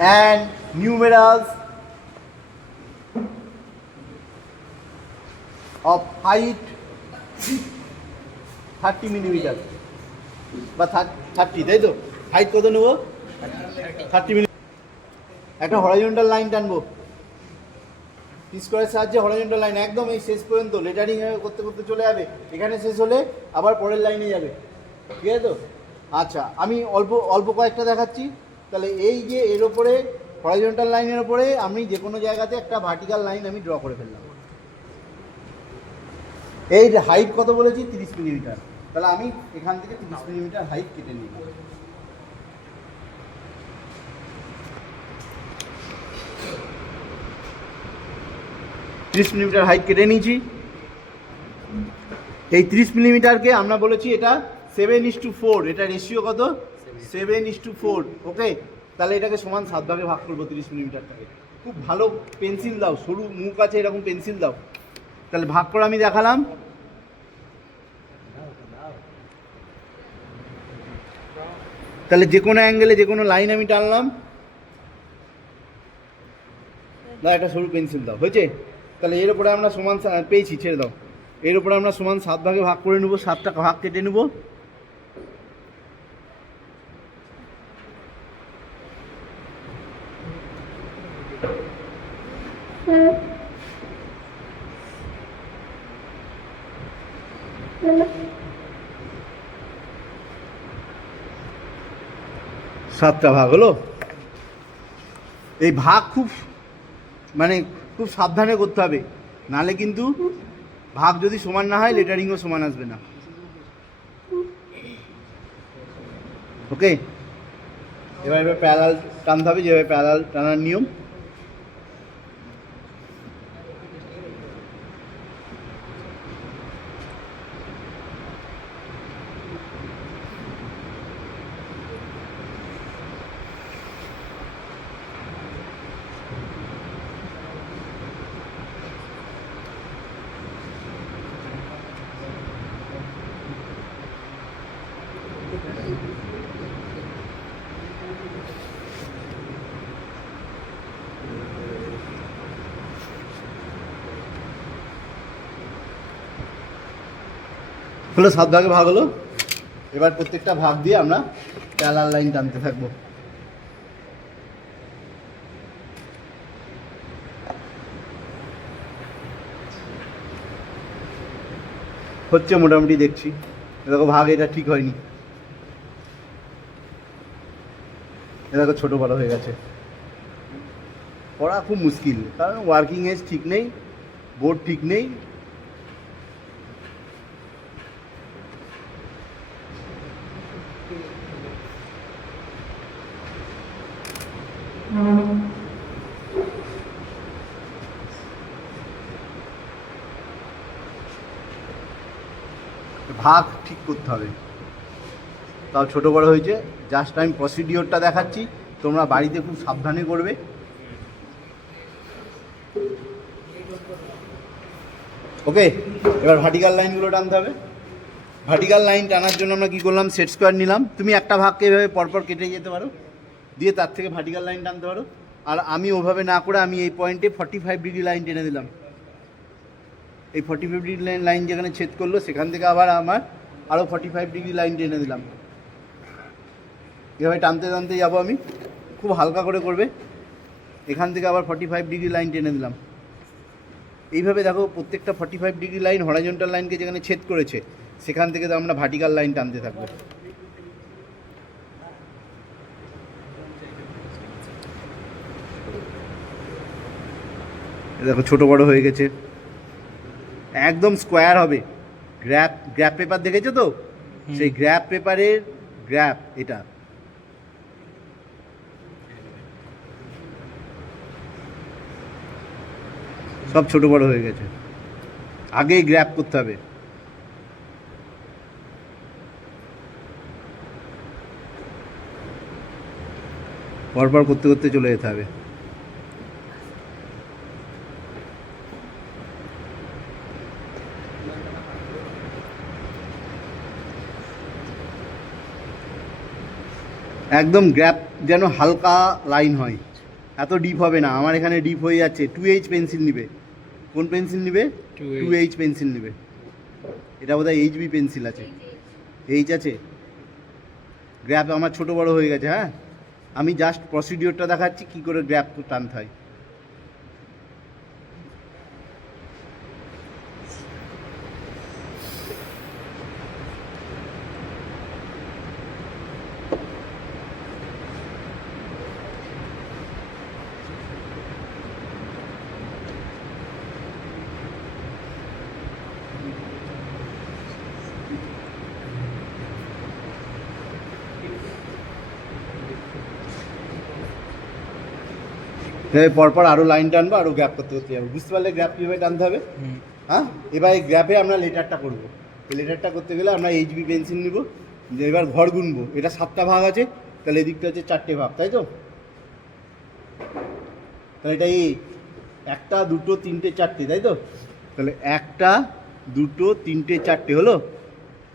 and numerals of height 30 millimeter বা 30, তাই তো? হাইট কত নেব? 30 মিলি। একটা হরাইজন্টাল লাইন টানবো স্কোয়ারের সাহায্যে, হরাইজন্টাল লাইন একদম এই শেষ পর্যন্ত লেটারিং করতে করতে চলে যাবে, এখানে শেষ হলে আবার পরের লাইনে যাবে, ঠিক আছে তো? আচ্ছা, আমি অল্প অল্প কয়েকটা দেখাচ্ছি। তাহলে এই যে এর ওপরে হরাইজন্টাল লাইনের ওপরে আমি যে কোনো জায়গাতে একটা ভার্টিক্যাল লাইন আমি ড্র করে ফেললাম। এই হাইট কত বলেছি? 30 মিলিমিটার। তাহলে আমি এখান থেকে 30 মিলিমিটার হাইট কেটে নিলাম। মিলিমিটার হাইট কেটে নিয়েছি। এই 30 মিলিমিটারকে আমরা বলেছি এটা 7:4, এটা রেশিও কত? 7:4। ওকে, তাহলে এটাকে সমান 7 ভাগে ভাগ করবো 30 মিলিমিটারটাকে। খুব ভালো পেন্সিল দাও, সরু মুখ আছে এরকম পেন্সিল দাও। তাহলে ভাগ করে আমি দেখালাম। তাহলে যে কোনো অ্যাঙ্গেলে যে কোনো লাইন আমি টানলাম, না একটা সরু পেন্সিল দাও, হয়েছে? তাহলে এর উপরে আমরা সমান পেয়েছি, ছেড়ে দাও। এর উপরে আমরা সমান 7 ভাগে ভাগ করে নেবো, 7টা ভাগ কেটে নেব। সাতটা ভাগ হলো। এই ভাগ খুব খুব সাবধানে করতে হবে, নালে কিন্তু ভাগ যদি সমান না হয় লেটারিংও সমান আসবে না। ওকে, এবার প্যারালাল টানতে হবে, যেভাবে প্যারালাল টানার নিয়ম। হলো 7 ভাগে ভাগ হলো। এবার প্রত্যেকটা ভাগ দিয়ে আমরা প্যারালাল লাইন টানতে থাকবো। হচ্ছে মোটামুটি, দেখছি এরকম ভাগ, এটা ঠিক হয়নি, এরকম ছোটো বড়ো হয়ে গেছে। পড়া খুব মুশকিল, কারণ ওয়ার্কিং এজ ঠিক নেই, বোর্ড ঠিক নেই। ভাগ ঠিক করতে হবে, তাও ছোটো বড়ো হয়েছে। জাস্ট আমি প্রসিডিওরটা দেখাচ্ছি, তোমরা বাড়িতে খুব সাবধানে করবে। ওকে, এবার ভার্টিক্যাল লাইনগুলো টানতে হবে। ভার্টিক্যাল লাইন টানার জন্য আমরা কী করলাম? সেট স্কোয়ার নিলাম। তুমি একটা ভাগকে এভাবে পরপর কেটে যেতে পারো, দিয়ে তার থেকে ভার্টিক্যাল লাইন টানতে পারো। আর আমি ওভাবে না করে আমি এই পয়েন্টে 45 ডিগ্রি লাইন টেনে দিলাম। এই 45 ডিগ্রি লাইন যেখানে ছেদ করলো সেখান থেকে আবার আমার আরও 45 ডিগ্রি লাইন টেনে দিলাম। এভাবে টানতে টানতে যাবো আমি, খুব হালকা করে করবে। এখান থেকে আবার 45 ডিগ্রি লাইন টেনে দিলাম। এইভাবে দেখো প্রত্যেকটা 45 ডিগ্রি লাইন হরাইজন্টাল লাইনকে যেখানে ছেদ করেছে সেখান থেকে তো আমরা ভার্টিক্যাল লাইন টানতে থাকবো। দেখো ছোটো বড়ো হয়ে গেছে, একদম স্কোয়ার হবে। গ্র্যাপ পেপার দেখেছো তো? সেই গ্র্যাপ পেপারের গ্র্যাপ এটা। সব ছোটো বড়ো হয়ে গেছে, আগেই গ্র্যাপ করতে হবে। পরপর করতে করতে চলে যেতে হবে। একদম গ্র্যাপ যেন হালকা লাইন হয়, এত ডিপ হবে না। আমার এখানে ডিপ হয়ে যাচ্ছে। 2H পেন্সিল নিবে। কোন পেন্সিল নিবে? 2H পেন্সিল নিবে। এটা বোধহয় HB পেন্সিল আছে, এইচ আছে। গ্র্যাপ আমার ছোট বড় হয়ে গেছে। হ্যাঁ, আমি জাস্ট প্রসিডিওরটা দেখাচ্ছি কী করে গ্র্যাপ টানতে হয়। পরপর আরও লাইন টানবো, আরও গ্র্যাপ করতে করতে যাবো। বুঝতে পারলে গ্র্যাপ কীভাবে টানতে হবে? হ্যাঁ, এবার এই গ্র্যাপে আমরা লেটারটা করবো। এই লেটারটা করতে গেলে আমরা HB পেন্সিল নিব। যে এবার ঘর গুনবো। এটা 7টা ভাগ আছে, তাহলে এদিকটা হচ্ছে 4টে ভাগ, তাই তো? তাহলে এটা এই 1টা 2টো 3টে 4টে, তাই তো? তাহলে 1টা 2টো 3টে 4টে হলো।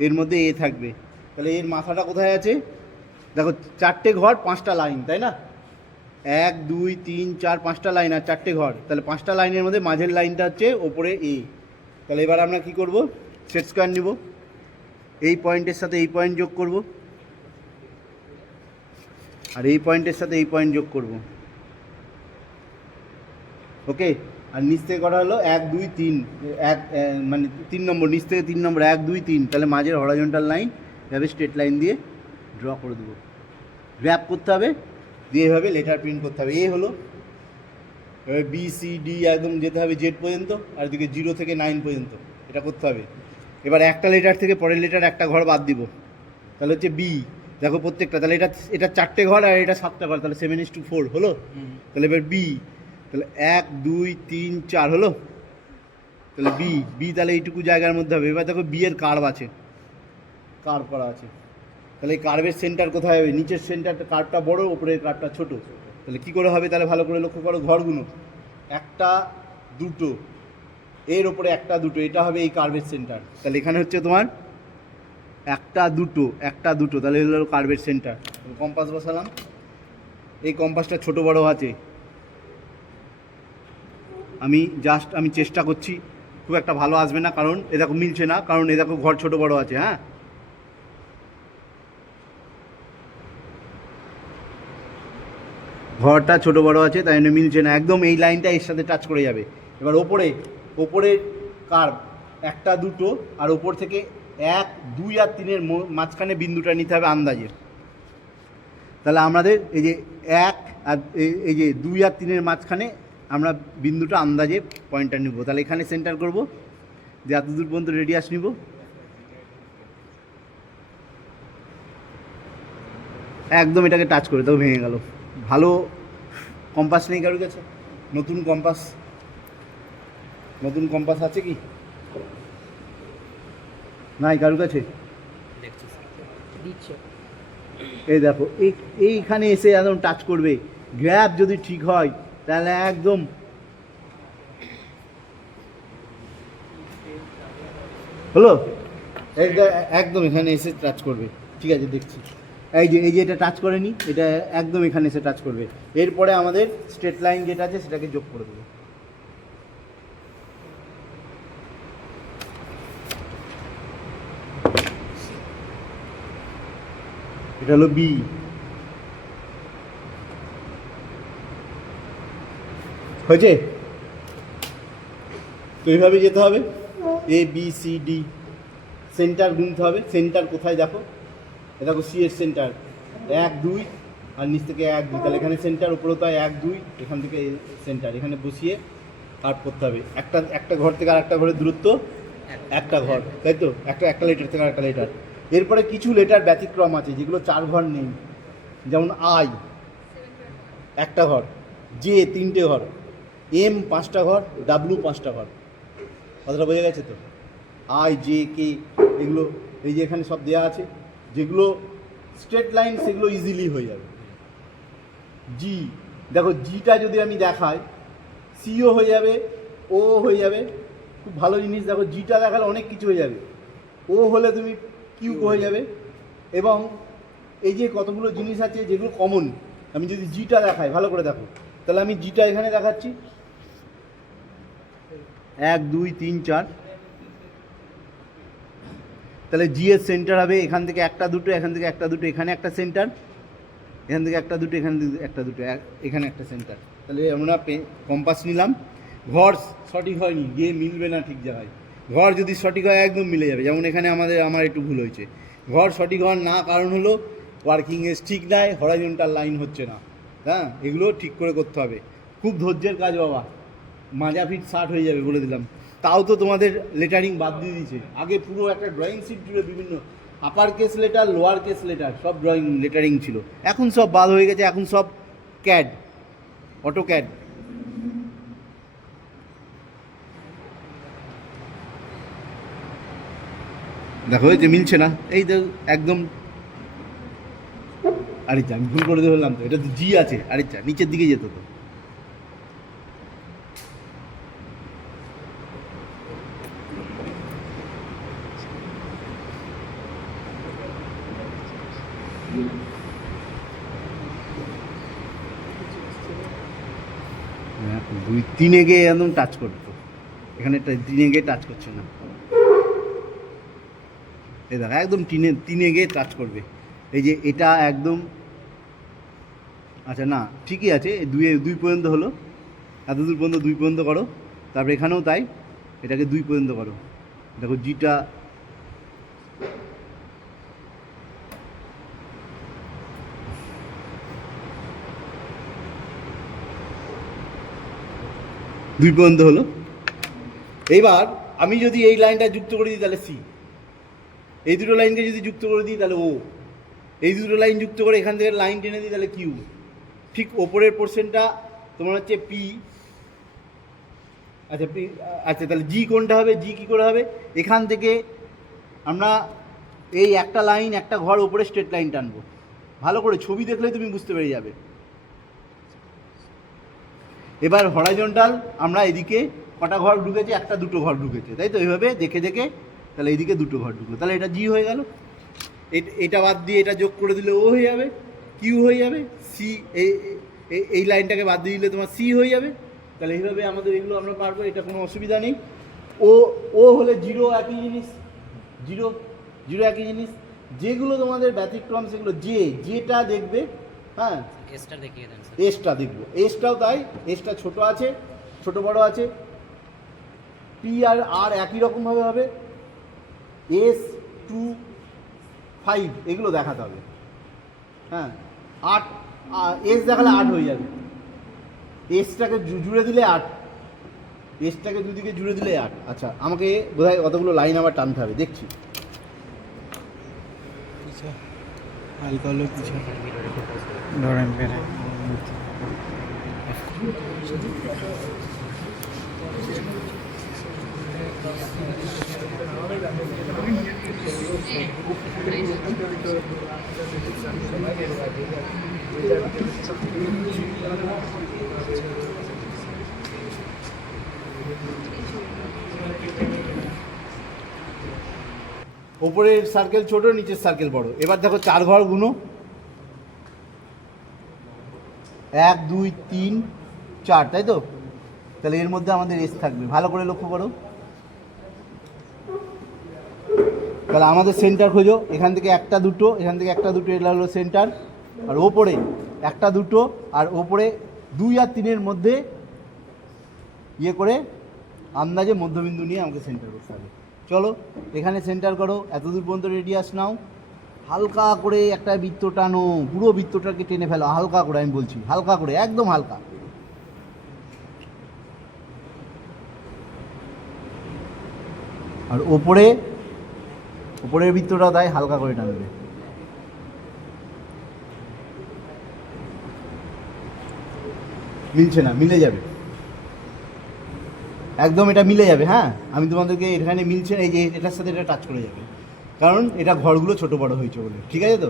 এর মধ্যে এ থাকবে। তাহলে এর মাথাটা কোথায় আছে? দেখো 4টে ঘর 5টা লাইন, তাই না? 1 2 3 4 5টা লাইন আর 4টে ঘর। তাহলে 5টা লাইনের মধ্যে মাঝের লাইনটা হচ্ছে ওপরে এ। তাহলে এবার আমরা কি করব? সেট স্কোয়ার নিব। এই পয়েন্টের সাথে এই পয়েন্ট যোগ করব, আর এই পয়েন্টের সাথে এই পয়েন্ট যোগ করব। ওকে, আর নিচ থেকে করা হলো 1 2 3, মানে 3 নম্বর, নিচ থেকে 3 নম্বর 1 2 3। তাহলে মাঝের হরাইজন্টাল লাইন এভাবে স্ট্রেট লাইন দিয়ে ড্র করে দেবো। গ্র্যাপ করতে হবে, দিয়ে এভাবে লেটার প্রিন্ট করতে হবে। এ হলো, এভাবে BCD একদম যেতে হবে জেড পর্যন্ত, আর এদিকে 0 থেকে 9 পর্যন্ত এটা করতে হবে। এবার একটা লেটার থেকে পরের লেটার একটা ঘর বাদ দিব, তাহলে হচ্ছে বি। দেখো প্রত্যেকটা, তাহলে এটা 4টে ঘর আর এটা 7টা ঘর, তাহলে 7:4 হলো। তাহলে এবার বি, তাহলে 1 2 3 4 হলো। তাহলে বি তাহলে এইটুকু জায়গার মধ্যে হবে। এবার দেখো বি এর কার্ভ আছে, কার্ভ করা আছে। তাহলে এই কার্ভের সেন্টার কোথায় হবে? নিচের সেন্টারটা কার্ভটা বড়, উপরের কার্ভটা ছোট। তাহলে কী করে হবে? তাহলে ভালো করে লক্ষ্য করো ঘরগুলো। 1টা 2টো, এর ওপরে 1টা 2টো, এটা হবে এই কার্ভের সেন্টার। তাহলে এখানে হচ্ছে তোমার 1টা 2টো 1টা 2টো, তাহলে হলো কার্ভের সেন্টার। কম্পাস বসালাম। এই কম্পাসটা ছোট বড় আছে, আমি চেষ্টা করছি, খুব একটা ভালো আসবে না, কারণ এ দেখো মিলছে না, কারণ এ দেখো ঘর ছোট বড় আছে। হ্যাঁ, ঘরটা ছোট বড় আছে, তাই জন্য মিলছে না একদম। এই লাইনটা এর সাথে টাচ করে যাবে। এবার ওপরের কার্ভ 1টা 2টো, আর ওপর থেকে 1 2 আর 3-এর মাঝখানে বিন্দুটা নিতে হবে আন্দাজে। তাহলে আমাদের এই যে 1 আর এই যে 2 আর 3-এর মাঝখানে আমরা বিন্দুটা আন্দাজে পয়েন্টটা নিব। তাহলে এখানে সেন্টার করব, যে এত দূর পর্যন্ত রেডিয়াস নিব। একদম এটাকে টাচ করে তাও ভেঙে গেল। ভালো কম্পাস নেই কারোর কাছে? নতুন কম্পাস আছে কি? নাই কারোর কাছে? এই দেখো এইখানে এসে একদম টাচ করবে। গ্র্যাপ যদি ঠিক হয় তাহলে একদম হলো। একদম এখানে এসে টাচ করবে। ঠিক আছে, দেখছি। এই যে এটা টাচ করেনি, এটা একদম এখানে এসে টাচ করবে। এরপরে আমাদের স্ট্রেট লাইন যেটা আছে সেটাকে যোগ করে দেবো। এটা হলো বি। হয়েছে? তো এইভাবে যেতে হবে, ABCD। সেন্টার গুনতে হবে। সেন্টার কোথায় দেখো? এ দেখো সি এর সেন্টার 1 2, আর নিচ থেকে 1 2। তাহলে এখানে সেন্টার, উপরে তো 1 2, এখান থেকে সেন্টার, এখানে বসিয়ে কাট করতে হবে। একটা ঘর থেকে আর একটা ঘরের দূরত্ব 1টা ঘর, তাই তো? একটা লেটার থেকে আরেকটা লেটার। এরপরে কিছু লেটার ব্যতিক্রম আছে যেগুলো 4 ঘর নেই, যেমন আই 1টা ঘর, জে 3টে ঘর, এম 5টা ঘর, ডাব্লু 5টা ঘর। কথাটা বোঝা গেছে তো? আই জে কে এগুলো এই যে এখানে সব দেওয়া আছে। যেগুলো স্ট্রেট লাইন সেগুলো ইজিলি হয়ে যাবে। জি, দেখো জিটা যদি আমি দেখাই, সিও হয়ে যাবে, ও হয়ে যাবে। খুব ভালো জিনিস। দেখো জিটা দেখালে অনেক কিছু হয়ে যাবে। ও হলে তুমি কিউ হয়ে যাবে, এবং এই যে কতগুলো জিনিস আছে যেগুলো কমন, আমি যদি জিটা দেখাই, ভালো করে দেখো, তাহলে আমি জিটা এখানে দেখাচ্ছি 1 2 3 4, তাহলে জি এর সেন্টার হবে এখান থেকে একটা দুটো, এখান থেকে একটা দুটো, এখানে একটা সেন্টার, এখান থেকে একটা দুটো, এখান থেকে একটা দুটো, এখানে একটা সেন্টার। তাহলে আমরা কম্পাস নিলাম, ঘর সঠিক হয়নি, গিয়ে মিলবে না ঠিক জায়গায়। ঘর যদি সঠিক হয় একদম মিলে যাবে। যেমন এখানে আমার একটু ভুল হয়েছে, ঘর সঠিক হওয়ার না কারণ হলো ওয়ার্কিং এজ ঠিক নাই, হরাইজন্টাল লাইন হচ্ছে না। হ্যাঁ, এগুলো ঠিক করে করতে হবে। খুব ধৈর্যের কাজ বাবা, মাজা ফিট 60 হয়ে যাবে বলে দিলাম। তাও তো তোমাদের লেটারিং বাদ দিয়ে দিয়েছে। আগে পুরো একটা ড্রয়িং শিট জুড়ে বিভিন্ন upper case letter, lower case letter সব ড্রয়িং লেটারিং ছিল, এখন সব বাদ হয়ে গেছে, এখন সব ক্যাড, অটো ক্যাড। দেখো এই যে মিলছে না, এই তো একদম, আরে যা আমি ভুল করে ধরলাম তো, এটা তো জি আছে, আরে যা নিচের দিকে যেত তো। দুই তিনে গিয়ে একদম টাচ করতো, এখানে তিনে গিয়ে টাচ করছে না, এই দেখো একদম তিনে গিয়ে টাচ করবে। এই যে এটা একদম, আচ্ছা না ঠিকই আছে, দুই পর্যন্ত হলো, এত দূর পর্যন্ত 2 পর্যন্ত করো, তারপরে এখানেও তাই, এটাকে 2 পর্যন্ত করো। দেখো জিটা দুই পর্যন্ত হলো। এইবার আমি যদি এই লাইনটা যুক্ত করে দিই তাহলে সি, এই দুটো লাইনকে যদি যুক্ত করে দিই তাহলে ও, এই দুটো লাইন যুক্ত করে এখান থেকে লাইন টেনে দিই তাহলে কিউ। ঠিক ওপরের পোর্শনটা তোমার হচ্ছে পি, আচ্ছা পি, আচ্ছা তাহলে জি কোনটা হবে, জি কী করে হবে, এখান থেকে আমরা এই একটা লাইন, একটা ঘর ওপরে স্ট্রেট লাইন টানবো। ভালো করে ছবি দেখলেই তুমি বুঝতে পেরে যাবে। এবার হরাইজন্টাল আমরা এদিকে কটা ঘর ঢুকেছে, একটা দুটো ঘর ঢুকেছে, তাই তো, এইভাবে দেখে দেখে তাহলে এইদিকে দুটো ঘর ঢুকলো, তাহলে এটা জি হয়ে গেল। এটা বাদ দিয়ে এটা যোগ করে দিলে ও হয়ে যাবে, কিউ হয়ে যাবে, সি এই লাইনটাকে বাদ দিয়ে দিলে তোমার সি হয়ে যাবে। তাহলে এইভাবে আমাদের এগুলো আমরা পারবো, এটা কোনো অসুবিধা নেই। ও ও হলে জিরো একই জিনিস, জিরো জিরো একই জিনিস। যেগুলো তোমাদের ব্যতিক্রম সেগুলো যেটা দেখবে, হ্যাঁ এসটা দেখবো, এসটাও তাই, এসটা ছোট আছে, ছোট বড় আছে, পি আর একই রকমভাবে হবে, এস 2 5 এগুলো দেখাতে হবে। হ্যাঁ 8, এস দেখালে 8 হয়ে যাবে, এসটাকে জুড়ে দিলে 8, এসটাকে দুদিকে জুড়ে দিলে 8। আচ্ছা আমাকে বোধহয় কতগুলো লাইন আবার টানতে হবে, দেখছি। ওপরের সার্কেল ছোট, নিচের সার্কেল বড়। এবার দেখো 4 ঘর গুনো, 1 2 3 4, তাই তো, তাহলে এর মধ্যে আমাদের এস থাকবে, ভালো করে লক্ষ্য করো। তাহলে আমাদের সেন্টার খোঁজো, এখান থেকে একটা দুটো, এখান থেকে একটা দুটো, এটা হলো সেন্টার। আর ওপরে একটা দুটো, আর ওপরে 2 আর 3-এর মধ্যে ইয়ে করে আন্দাজে মধ্যবিন্দু নিয়ে আমাকে সেন্টার করতে হবে। চলো এখানে সেন্টার করো, এত দূর পর্যন্ত রেডিয়াস নাও, হালকা করে একটা বৃত্ত টানো, পুরো বৃত্তটাকে টেনে ফেলো হালকা করে, আমি বলছি হালকা করে, একদম হালকা। আর উপরের বৃত্তটা তাই হালকা করে টানবে। মিলছে না, মিলে যাবে একদম, এটা মিলে যাবে। হ্যাঁ আমি তোমাদেরকে এখানে মিলছে, এই যে এটার সাথে এটা টাচ করে যাবে, কারণ এটা ঘরগুলো ছোট বড় হয়েছে বলে, ঠিক আছে তো।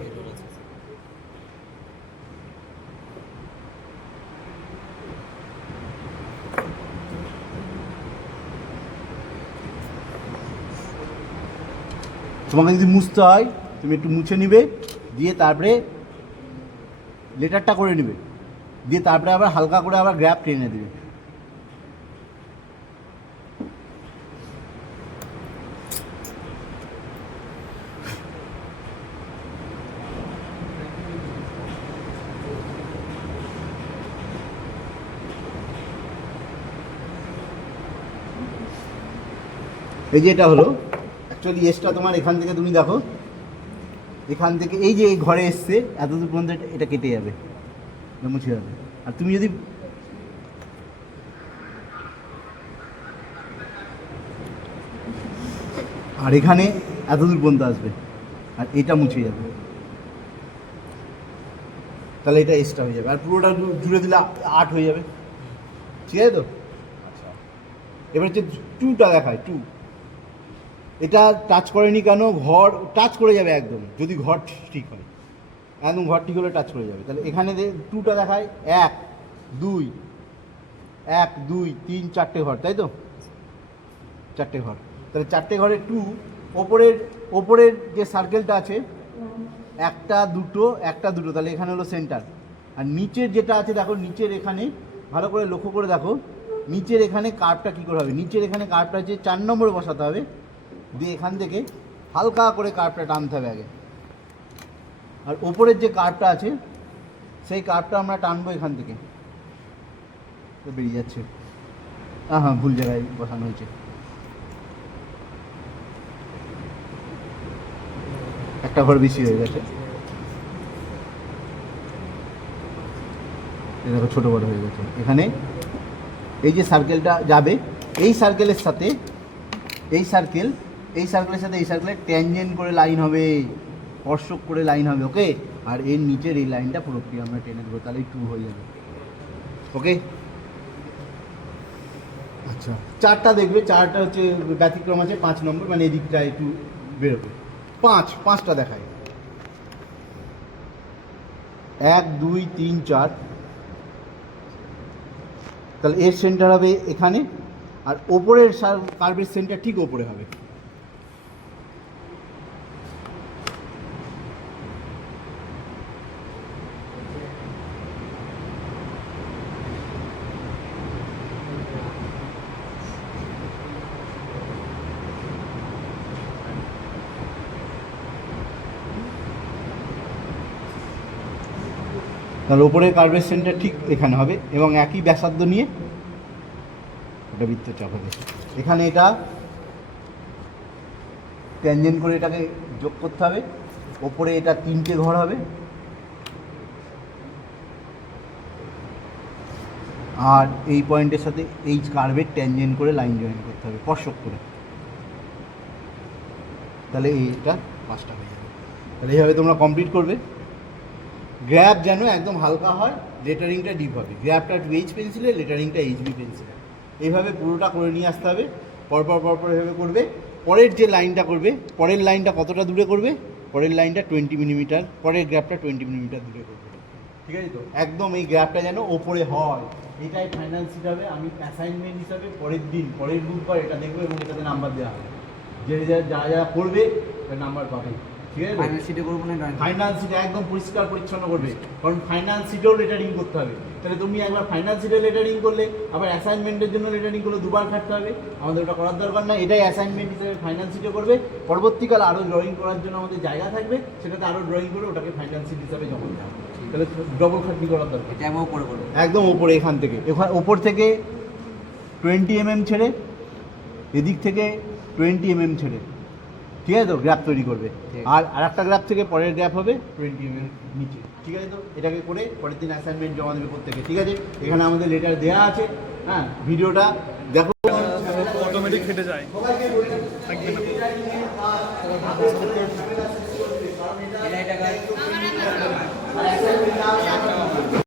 তোমাকে যদি মুছতে হয় তুমি একটু মুছে নিবে, দিয়ে তারপরে লেটারটা করে নেবে, দিয়ে তারপরে আবার হালকা করে আবার গ্র্যাপ টেনে দেবে। এই যে এটা হলো অ্যাকচুয়ালি এসটা তোমার এখান থেকে তুমি দেখো, এখান থেকে এই যে এই ঘরে এসছে এতদূর পর্যন্ত এটা কেটে যাবে, মুছে যাবে। আর তুমি যদি আর এখানে এতদূর পর্যন্ত আসবে আর এটা মুছে যাবে, তাহলে এটা এসটা হয়ে যাবে। আর পুরোটা জুড়ে দিলে 8 হয়ে যাবে, ঠিক আছে তো? আচ্ছা, এবার হচ্ছে 2টা দেখায়। 2 এটা টাচ করেনি কেন? ঘর টাচ করে যাবে একদম, যদি ঘর ঠিক হয়, একদম ঘর ঠিক হলে টাচ করে যাবে। তাহলে এখানে 2টা দেখায় 1 2 1 2 3 4টে ঘর, তাই তো? 4টে ঘর, তাহলে 4টে ঘরে 2 ওপরের যে সার্কেলটা আছে একটা দুটো, তাহলে এখানে হলো সেন্টার। আর নিচের যেটা আছে দেখো, নিচের এখানে ভালো করে লক্ষ্য করে দেখো, নিচের এখানে কার্ভটা কী করে হবে, নিচের এখানে কার্ভটা হচ্ছে 4 নম্বরে বসাতে হবে, দিয়ে এখান থেকে হালকা করে কার্ভটা টানতে হবে আগে। আর ওপরের যে কার্ভটা আছে সেই কার্ভটা আমরা টানবো এখান থেকে, তো বেরিয়ে যাচ্ছে। হ্যাঁ, ভুল জায়গায় বসানো হয়েছে। একটা ঘর বেশি হয়ে গেছে, দেখো ছোটো বড় হয়ে গেছে। এখানে এই যে সার্কেলটা যাবে, এই সার্কেলের সাথে এই সার্কেলের সাথে এই সার্কেলের ট্যানজেন্ট করে লাইন হবে, স্পর্শক করে লাইন হবে, ওকে? আর এর নিচের এই লাইনটা পুরোপুরি আমরা টেনে দেবো, তাহলেই 2 হয়ে যাবে, ওকে? আচ্ছা, 4টা দেখবে, 4টা হচ্ছে ব্যতিক্রম আছে, 5 নম্বর মানে এদিকটা একটু বেরোবে। 5টা দেখায় 1 2 3 4, তাহলে এর সেন্টার হবে এখানে, আর ওপরের কার্ভের সেন্টার ঠিক ওপরে হবে। তাহলে ওপরের কার্ভের সেন্টার ঠিক এখানে হবে, এবং একই ব্যাসার্ধ নিয়ে এটা বৃত্তচাপ হবে। এখানে এটা ট্যানজেন্ট করে এটাকে যোগ করতে হবে। ওপরে এটা 3টে ঘর হবে, আর এই পয়েন্টের সাথে এই কার্ভের ট্যানজেন্ট করে লাইন জয়েন করতে হবে, স্পর্শক করে। তাহলে এইটা 5টা হয়ে যাবে। তাহলে এইভাবে তোমরা কমপ্লিট করবে। গ্র্যাপ যেন একদম হালকা হয়, লেটারিংটা ডিপ হবে। গ্র্যাপটা এইচ পেন্সিলে, লেটারিংটা এইচবি পেন্সিলে, এইভাবে পুরোটা করে নিয়ে আসতে হবে। পরপর এভাবে করবে। পরের যে লাইনটা করবে, পরের লাইনটা কতটা দূরে করবে? পরের লাইনটা 20 মিলিমিটার, পরের গ্র্যাপটা 20 মিলিমিটার দূরে করবে, ঠিক আছে তো? একদম এই গ্র্যাপটা যেন ওপরে হয়, এটাই ফাইনাল সিট হবে। আমি অ্যাসাইনমেন্ট হিসাবে পরের বুধবার এটা দেখবো, এবং এটাতে নাম্বার দেওয়া হবে। যারা করবে তার নাম্বার পাবে, ঠিক আছে? ফাইনাল সিটে করবো না, ফাইনাল সিটে একদম পরিষ্কার পরিচ্ছন্ন করবে, কারণ ফাইনাল সিটেও লেটারিং করতে হবে। তাহলে তুমি একবার ফাইনাল সিটে লেটারিং করলে, আবার অ্যাসাইনমেন্টের জন্য লেটারিং করলে 2বার খাটতে হবে। আমাদের ওটা করার দরকার না, এটাই অ্যাসাইনমেন্ট হিসেবে ফাইনাল সিটে করবে। পরবর্তীকালে আরও ড্রয়িং করার জন্য আমাদের জায়গা থাকবে, সেটাতে আরও ড্রয়িং করে ওটাকে ফাইনাল সিট হিসাবে জমা দেওয়া হবে। তাহলে ডবল খাটনি করার দরকার। এটা আমি ওপরে করবো, একদম ওপরে, এখান থেকে ওপর থেকে 20 mm ছেড়ে, এদিক থেকে 20 mm ছেড়ে, ঠিক আছে তো? গ্র্যাপ তৈরি করবে। আর আরেকটা গ্র্যাপ থেকে পরের গ্র্যাপ হবে 20 mm নিচে, ঠিক আছে তো? এটাকে করে পরের দিন অ্যাসাইনমেন্ট জমা দেবে প্রত্যেকে, ঠিক আছে? এখানে আমাদের লেটার দেওয়া আছে। হ্যাঁ, ভিডিওটা দেখো, অটোমেটিক কেটে যায়, থাকবে না। এটা